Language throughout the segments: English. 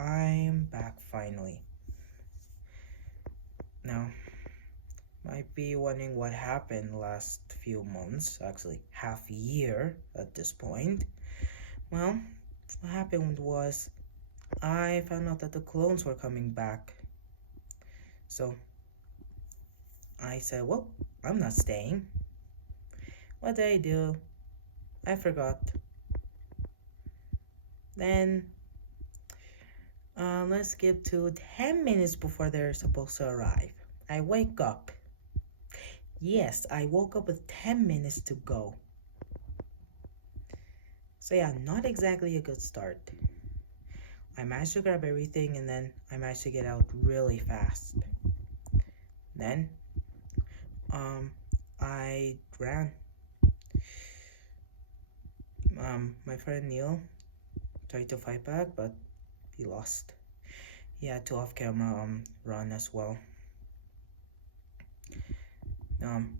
I'm back finally. Now, might be wondering what happened last few months, actually half a year at this point. Well, what happened was I found out that the clones were coming back. So I said, well, I'm not staying. What did I do? I forgot. Then, let's skip to 10 minutes before they're supposed to arrive. I wake up. Yes, I woke up with 10 minutes to go. So yeah, not exactly a good start. I managed to grab everything and then I managed to get out really fast. Then, I ran. My friend Neil tried to fight back, but he lost. He had to off camera, run as well. Um,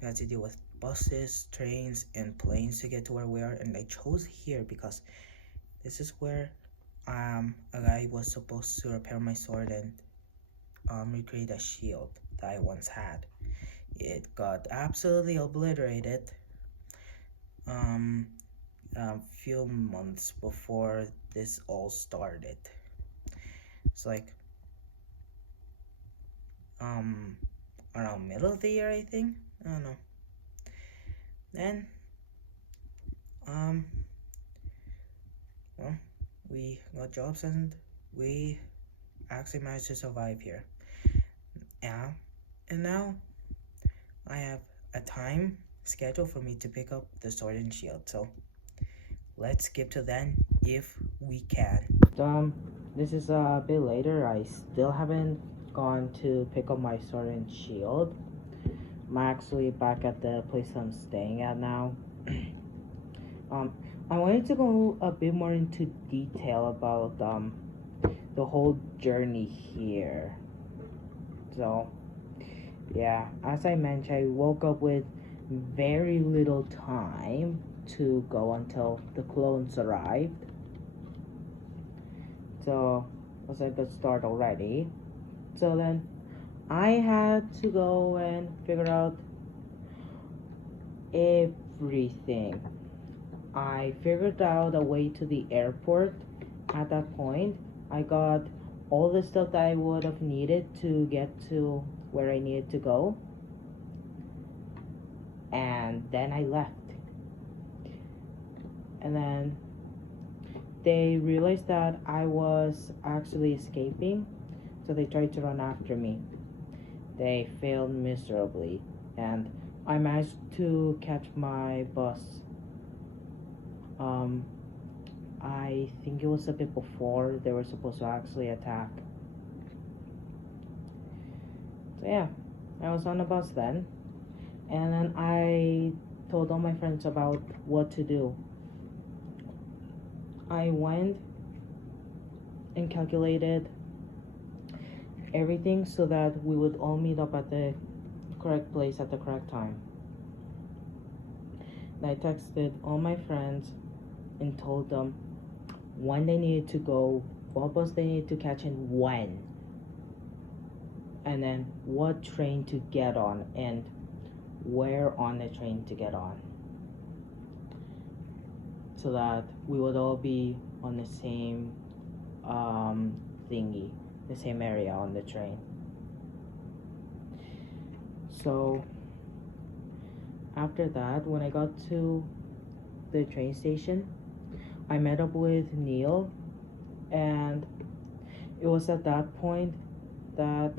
we had to deal with buses, trains, and planes to get to where we are, and I chose here because this is where a guy was supposed to repair my sword and recreate a shield that I once had. It got absolutely obliterated a few months before this all started. It's like around middle of the year, I think. I don't know. Then well, we got jobs and we actually managed to survive here. Yeah, and now I have a time scheduled for me to pick up the sword and shield. So let's skip to then if we can. This is a bit later. I still haven't gone to pick up my sword and shield. I'm actually back at the place I'm staying at now. I wanted to go a bit more into detail about the whole journey here. So yeah, as I mentioned, I woke up with very little time to go until the clones arrived. So it was a good start already. So then I had to go and figure out everything. I figured out a way to the airport at that point. I got all the stuff that I would have needed to get to where I needed to go. And then I left. And then they realized that I was actually escaping, so they tried to run after me. They failed miserably, and I managed to catch my bus. I think it was a bit before they were supposed to actually attack. So yeah, I was on the bus then, and then I told all my friends about what to do. I went and calculated everything so that we would all meet up at the correct place at the correct time. And I texted all my friends and told them when they needed to go, what bus they needed to catch, and when. And then what train to get on and where on the train to get on. So that we would all be on the same thingy, the same area on the train. So after that, when I got to the train station, I met up with Neil, and it was at that point that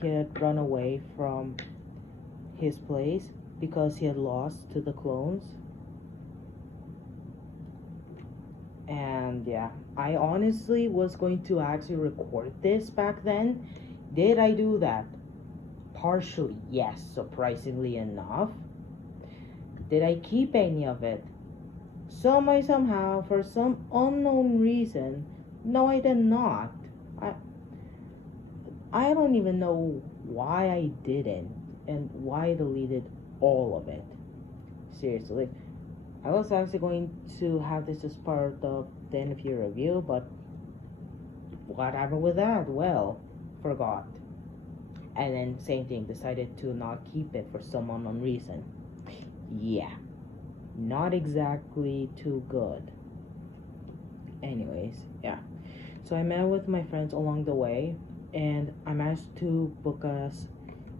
he had run away from his place because he had lost to the clones. And yeah, I honestly was going to actually record this back then. Did I do that? Partially, yes, surprisingly enough. Did I keep any of it? Somehow, for some unknown reason, no, I did not. I don't even know why I didn't and why I deleted all of it. Seriously. I was actually going to have this as part of the end of year review, but what happened with that? Well, forgot. And then same thing, decided to not keep it for some unknown reason. Yeah, not exactly too good. Anyways, yeah. So I met with my friends along the way, and I managed to book us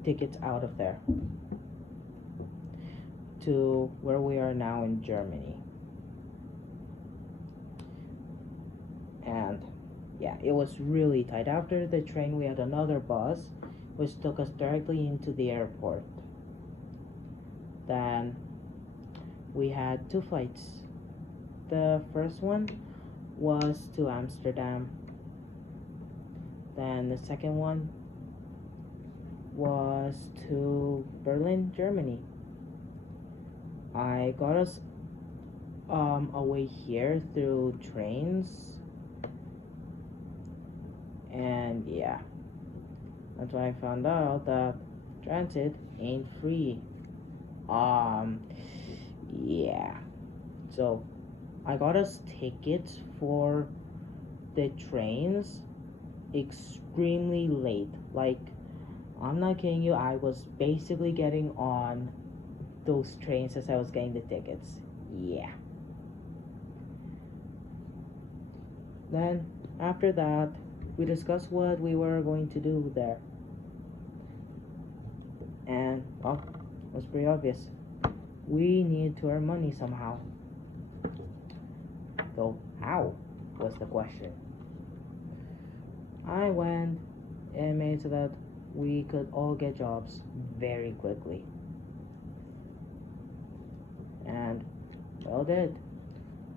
tickets out of there to where we are now in Germany. And yeah, it was really tight. After the train, we had another bus which took us directly into the airport. Then we had two flights. The first one was to Amsterdam. Then the second one was to Berlin, Germany. I got us away here through trains. And yeah, that's when I found out that transit ain't free. Yeah. So I got us tickets for the trains extremely late. Like, I'm not kidding you, I was basically getting on those trains as I was getting the tickets. Yeah. Then after that, we discussed what we were going to do there. And well, it was pretty obvious. We needed to earn money somehow. So how was the question. I went and made so that we could all get jobs very quickly. And well did.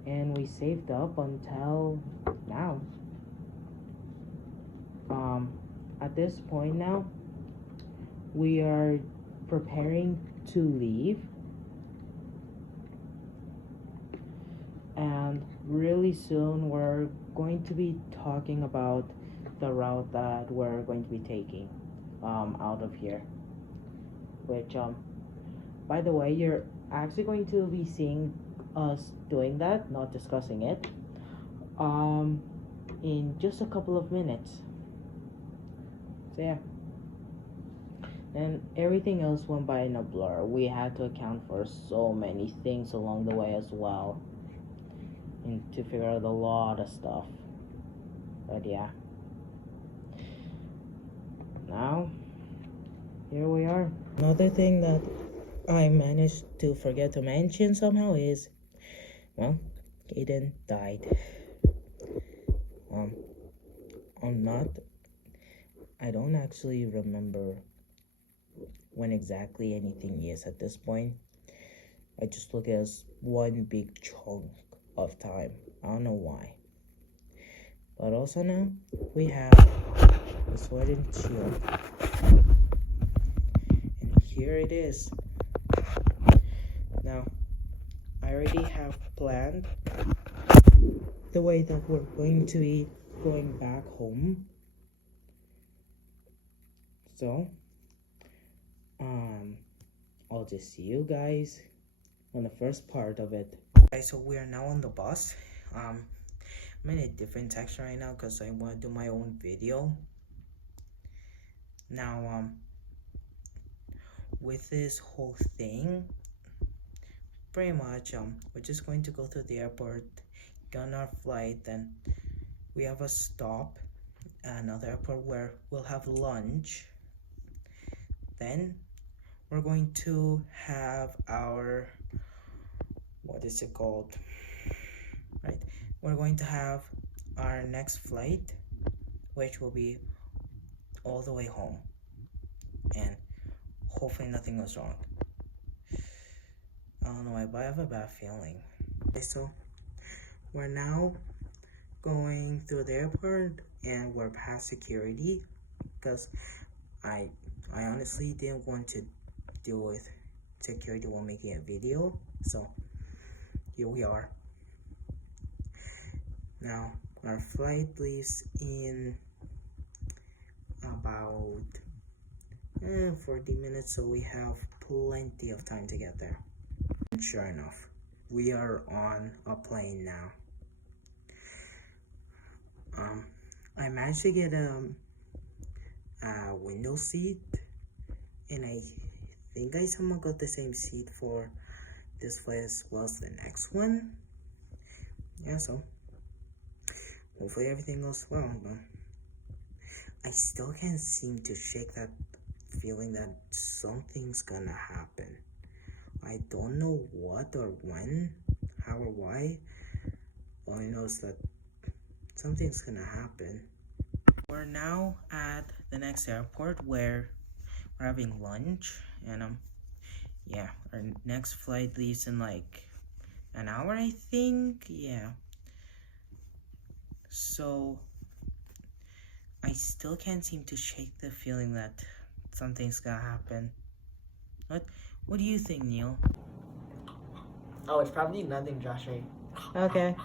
And we saved up until now. At this point now, we are preparing to leave. And really soon we're going to be talking about the route that we're going to be taking out of here. Which by the way, you're actually going to be seeing us doing that, not discussing it, in just a couple of minutes. So yeah. And everything else went by in a blur. We had to account for so many things along the way as well, and to figure out a lot of stuff. But yeah, now here we are. Another thing that I managed to forget to mention somehow is, well, Kaden died. I don't actually remember when exactly anything is at this point. I just look at it as one big chunk of time. I don't know why. But also now, we have the Sword and Shield. And here it is. Now, I already have planned the way that we're going to be going back home. So, I'll just see you guys on the first part of it. Okay, so we are now on the bus. I'm in a different section right now because I want to do my own video. Now, with this whole thing, pretty much, we're just going to go to the airport, get on our flight, then we have a stop at another airport where we'll have lunch. Then we're going to have our, what is it called? Right, we're going to have our next flight, which will be all the way home, and hopefully nothing goes wrong. I don't know why, but I have a bad feeling. Okay, so we're now going through the airport and we're past security because I honestly didn't want to deal with security while making a video, so here we are. Now our flight leaves in about 40 minutes, so we have plenty of time to get there. And sure enough, we are on a plane now. I managed to get a window seat, and I think I somehow got the same seat for this flight as well as the next one. Yeah, so hopefully everything goes well, but I still can't seem to shake that feeling that something's gonna happen. I don't know what or when, how or why. All I know is that something's gonna happen. We're now at the next airport where we're having lunch, and yeah, our next flight leaves in like an hour, I think. Yeah. So I still can't seem to shake the feeling that something's gonna happen. What do you think, Neil? Oh, it's probably nothing, Joshua. Okay.